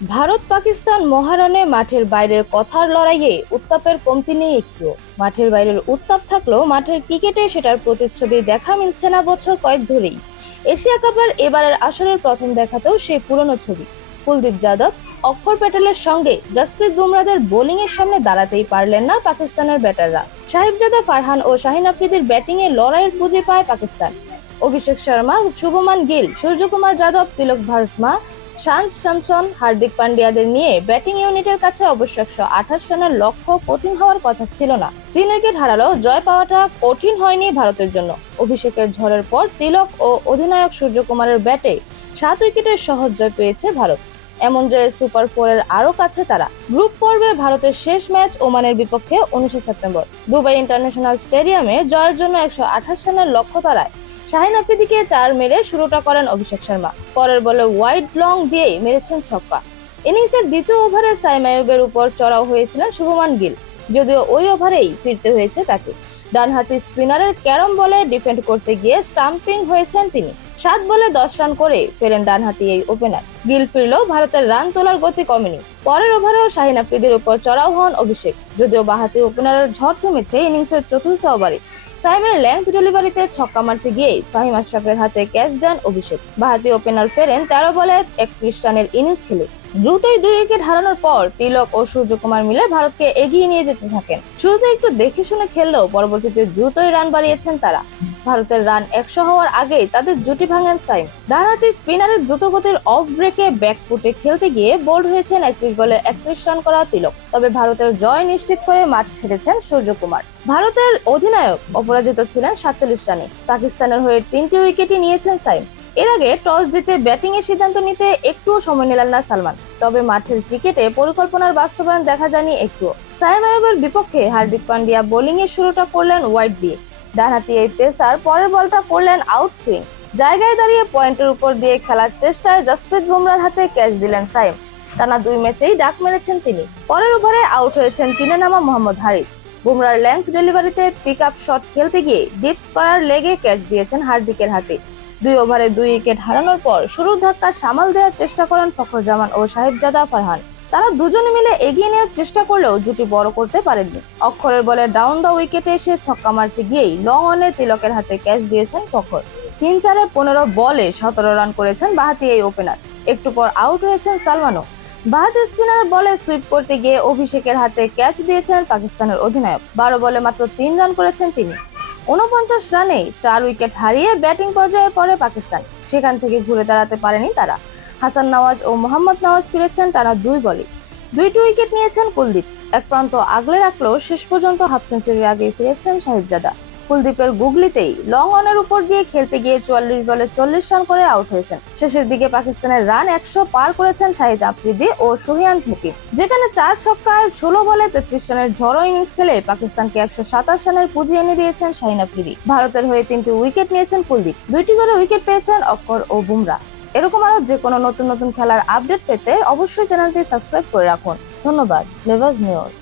ভারত পাকিস্তান মহারণে মাঠের বাইরের কথার লড়াইয়ে উত্তাপের কমতি নেই একটুও। মাঠের বাইরের উত্তাপ থাকলেও মাঠের ক্রিকেটে সেটার প্রতিচ্ছবি দেখা মিলছে না বছর কয়েক ধরেই। এশিয়া কাপের এবারের আসরের প্রথম দেখাতেও সেই পুরনো ছবি। কুলদীপ যাদব, অক্ষর প্যাটেলের সঙ্গে জসপ্রীত বুমরাদের বোলিং এর সামনে দাঁড়াতেই পারলেন না পাকিস্তানের ব্যাটাররা। সাহিবজাদা ফারহান ও শাহিন আফ্রিদির ব্যাটিং এ লড়াইয়ের পুঁজি পায় পাকিস্তান। অভিষেক শর্মা, শুভমান গিল, সূর্যকুমার যাদব, তিলক ভার্মা, শান্ত স্যামসন, হার্দিক পান্ডিয়াদের নিয়ে ব্যাটিং ইউনিটের কাছে অবশ্য 128 রানের লক্ষ্য কঠিন হওয়ার কথা ছিল না। 3 উইকেট হারালেও জয় পাওয়াটা কঠিন হয়নি ভারতের জন্য। অভিষেকের ঝড়ের পর তিলক ও অধিনায়ক সূর্যকুমারের ব্যাটে 7 উইকেটের সহজ জয় পেয়েছে ভারত। এমন জয়ে সুপার 4 এর আরো কাছে তারা। গ্রুপ পর্বে ভারতের শেষ ম্যাচ ওমানের বিপক্ষে 19 সেপ্টেম্বর দুবাই ইন্টারন্যাশনাল স্টেডিয়ামে জয়ের জন্য 128 রানের লক্ষ্য তারায়। শাহিন আফ্রিদিকে 4 মেরে শুরুটা করেন অভিষেক শর্মা। পরের বলে ওয়াইড লং দিয়ে মেরেছেন ছক্কা। ইনিংসের দ্বিতীয় ওভারে সাইম আইয়ুবের উপর চড়াও হয়েছিলেন শুভমান গিল, যদিও ওই ওভারেই ফিরতে হয়েছে তাকে। ডানহাতি স্পিনারের ক্যারম বলে ডিফেন্ড করতে গিয়ে স্টাম্পিং হয়েছেন তিনি। 7 বলে 10 রান করে ফেরেন ডানহাতি এই ওপেনার। গিল ফিরলেও ভারতের রান তোলার গতি কমেনি। পরের ওভারেও শাহিন আফ্রিদির উপর চড়াও হন অভিষেক। যদিও বাঁহাতি ওপেনারের ঝড় থেমেছে ইনিংসের চতুর্থ ওভারে। সাইমের লেংথ ডেলিভারিতে ছক্কা মারতে গিয়ে ফাহিম আশরাফের হাতে ক্যাচ দেন অভিষেক। বাঁহাতি ওপেনার ফেরেন 13 বলে 31 রানের ইনিংস খেলে। দ্রুতই 2 উইকেট হারানোর পর তিলক ও সূর্যকুমার মিলে ভারতকে এগিয়ে নিয়ে যেতে থাকেন। শুরুতে একটু দেখে শুনে খেললেও পরবর্তীতে দ্রুতই রান বাড়িয়েছেন তারা। ভারতের রান 100 হওয়ার আগেই তাদের জুটি ভাঙেন সাইম। ডানহাতি স্পিনারের দ্রুতগতির অফ ব্রেকে ব্যাকফুটে খেলতে গিয়ে বোল্ড হয়েছেন 31 বলে 31 রান করা তিলক। তবে ভারতের জয় নিশ্চিত করে মাঠ ছেড়েছেন সূর্যকুমার। ভারতের অধিনায়ক অপরাজিত ছিলেন 47 রানে। পাকিস্তানের হয়ে 3টি উইকেটই নিয়েছেন সাইম। এর আগে টস জিতে ব্যাটিং এর সিদ্ধান্ত নিতে একটুও সময় নিলেন না সালমান। তবে মাঠের ক্রিকেটে পরিকল্পনার বাস্তবায়ন দেখা যায়নি একটুও। সাইম আইয়ুবের বিপক্ষে হার্দিক পান্ডিয়া বোলিং এর শুরুটা করলেন ওয়াইড দিয়ে। ডানহাতি এই পেসার পরের বলটা করলেন আউট সুইং। জায়গায় দাঁড়িয়ে পয়েন্টের উপর দিয়ে খেলার চেষ্টায় জসপ্রীত বুমরার হাতে ক্যাচ দিলেন সাইম। টানা 2 ম্যাচেই ডাক মেরেছেন তিনি। পরের ওভারে আউট হয়েছেন তিনে নামা মোহাম্মদ হারিস। বুমরার লেংথ ডেলিভারিতে পিক আপ শট খেলতে গিয়ে ডিপ স্কয়ার লেগে ক্যাচ দিয়েছেন হার্দিকের হাতে। 2 ওভারে 2 উইকেট হারানোর পর শুরুর ধাক্কা সামাল দেওয়ার চেষ্টা করেন ফখরজামান ও সাহিবজাদা ফারহান। তারা দুজনে মিলে এগিয়ে নেওয়ার চেষ্টা করলেও জুটি বড় করতে পারেননি। অক্ষরের বলে ডাউন দ্য উইকেটে এসে ছক্কা মারতে গিয়েই লং অনে তিলকের হাতে ক্যাচ দিয়েছেন ফখর। 3-4-এ 15 বলে 17 রান করেছেন বাঁহাতি এই ওপেনার। একটু পর আউট হয়েছেন সালমানও। বাঁহাতি স্পিনার বলে সুইপ করতে গিয়ে অভিষেকের হাতে ক্যাচ দিয়েছেন পাকিস্তানের অধিনায়ক। 12 বলে মাত্র 3 রান করেছেন তিনি। 49 রানে 4 উইকেট হারিয়ে ব্যাটিং পর্যায়ে পড়ে পাকিস্তান। সেখান থেকে ঘুরে দাঁড়াতে পারেনি তারা। হাসান নওয়াজ ও মোহাম্মদ নওয়াজ ফিরেছেন টানা 2 বলে। 2টি উইকেট নিয়েছেন কুলদীপ। এক প্রান্ত আগলে রাখলেও শেষ পর্যন্ত হাফ সেঞ্চুরির আগে ফিরেছেন সাহিবজাদা। কুলদীপের গুগলিতেই লং অনের উপর দিয়ে খেলতে গিয়ে 44 বলে 40 রান করে আউট হয়েছেন। শেষের দিকে পাকিস্তানের রান 100 পার করেছেন শাহিদ আফ্রিদি ও সুহিয়ান মুকিব। যেখানে 4 ছক্কায় 16 বলে 33 রানের ঝড়ো ইনিংস খেলে পাকিস্তানকে 127 রানের পুঁজি এনে দিয়েছেন শাহিন আফ্রিদি। ভারতের হয়ে 3টি উইকেট নিয়েছেন কুলদীপ। 2টি করে উইকেট পেয়েছেন অক্ষর ও বুমরা। এরকম আরো যে কোনো নতুন নতুন খেলার আপডেট পেতে অবশ্যই চ্যানেলটি সাবস্ক্রাইব করে রাখুন। ধন্যবাদ। লেভাজ নিউজ।